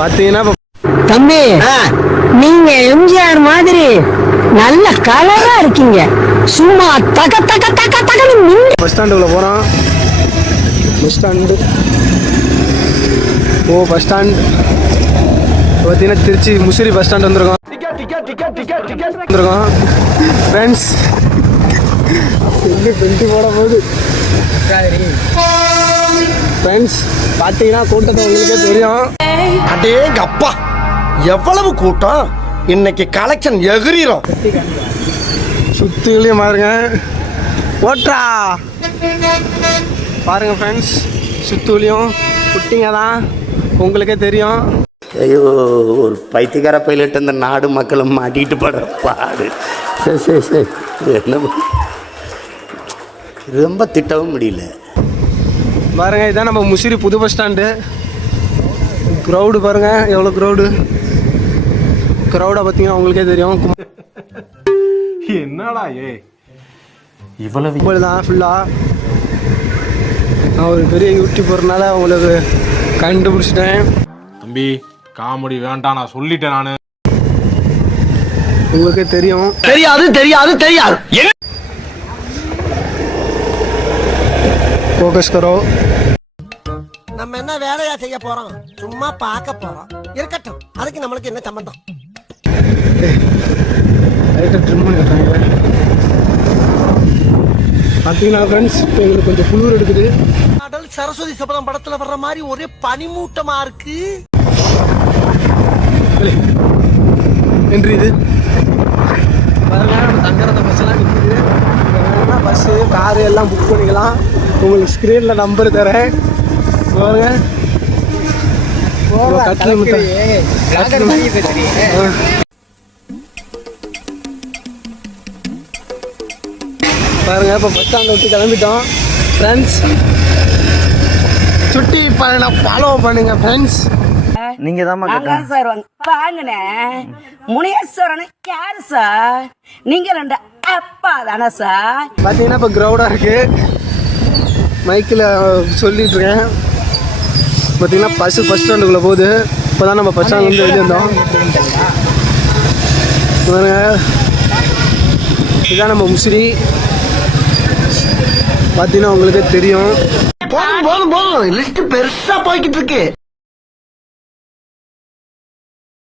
பாத்தீங்கன்னா தம்பி நீங்க எம்ஜிஆர் மாதிரி நல்ல கலரா இருக்கீங்க. சும்மா தக தக தக தகன்னு பஸ் ஸ்டாண்டுக்குள்ள போறோம். பஸ் ஸ்டாண்டு பஸ் ஸ்டாண்ட் பார்த்தீங்கன்னா திருச்சி முசிறி பஸ் ஸ்டாண்ட் வந்திருக்கோம். ஃப்ரெண்ட்ஸ் பெண்டி போட போகுது. ஃப்ரெண்ட்ஸ் பார்த்தீங்கன்னா கூட்டத்தை உங்களுக்கே தெரியும். அடேங்க அப்பா எவ்வளவு கூட்டம்! இன்னைக்கு கலெக்ஷன் எகிரிரும். சுத்திலையும் பாருங்க ஓட்ரா பாருங்க ஃப்ரெண்ட்ஸ், சுத்துலையும் குட்டிங்க தான் உங்களுக்கே தெரியும். ஐயோ, ஒரு பைத்தியக்கார பைலட் அந்த நாடு மக்களும் மாட்டிட்டு படுற பாடு. சரி சரி சரி, என்ன ரொம்ப திட்டவும் முடியல. பாருங்க இதான் நம்ம முசிறி புது பஸ் ஸ்டாண்டு. க்ரௌடு பாருங்க எவ்வளோ க்ரௌடை பார்த்தீங்கன்னா உங்களுக்கே தெரியும். என்னடா இவ்வளவு தான் ஃபுல்லாக. நான் ஒரு பெரிய யூடியூபர்னால உங்களுக்கு கண்டுபிடிச்சிட்டேன். தம்பி காமெடி வேண்டாம், நான் சொல்லிட்டேன். நானு உங்களுக்கே தெரியும். தெரியாது தெரியாது தெரியாது. ஃபோக்கஸ் கரோ. நம்ம என்ன வேலையா செய்ய போறோம்? சும்மா பார்க்க போறோம். இருக்கட்டும், அதுக்கு நம்மளுக்கு என்ன சம்பந்தம்? ட்ரிம் பண்ணிட்டாங்க. பார்த்தீங்கன்னா ஃப்ரெண்ட்ஸ் இப்போ எங்களுக்கு கொஞ்சம் குளிர் எடுக்குது. கடல் சரஸ்வதி சபதம் படத்துல வர்ற மாதிரி ஒரே பனிமூட்டமா இருக்கு. என்று இது பாருங்க நம்ம தங்குறத பஸ்ஸெல்லாம் நிற்குது. பஸ்ஸு காரு எல்லாம் புக் பண்ணிக்கலாம். உங்களுக்கு ஸ்க்ரீனில் நம்பர் தரேன் பாருங்க. பாருங்க இப்போ பஸ் ஸ்டாண்ட் விட்டு கிளம்பிட்டோம் ஃப்ரெண்ட்ஸ். சுட்டி ஃபாலோ பண்ணுங்க ஃப்ரெண்ட்ஸ். நீங்க தான் சார் வாங்கினேன். முனேஸ்வரன் யாரு சார்? நீங்க ரெண்டு அப்பா தானே சார்? பார்த்தீங்கன்னா இப்போ க்ரௌடாக இருக்குது. மைக்கில் சொல்லிட்டு இருக்கேன். பார்த்தீங்கன்னா பஸ் ஸ்டாண்டுக்குள்ளே போகுது. இப்போ தான் நம்ம பஸ் ஸ்டாண்ட் வந்து வெளியே வந்தோம். இதுதான் நம்ம முசிறி. பார்த்தீங்கன்னா உங்களுக்கே தெரியும். போதும் போதும் போதும், லிஸ்ட் பெருசா போய்கிட்டு இருக்கு.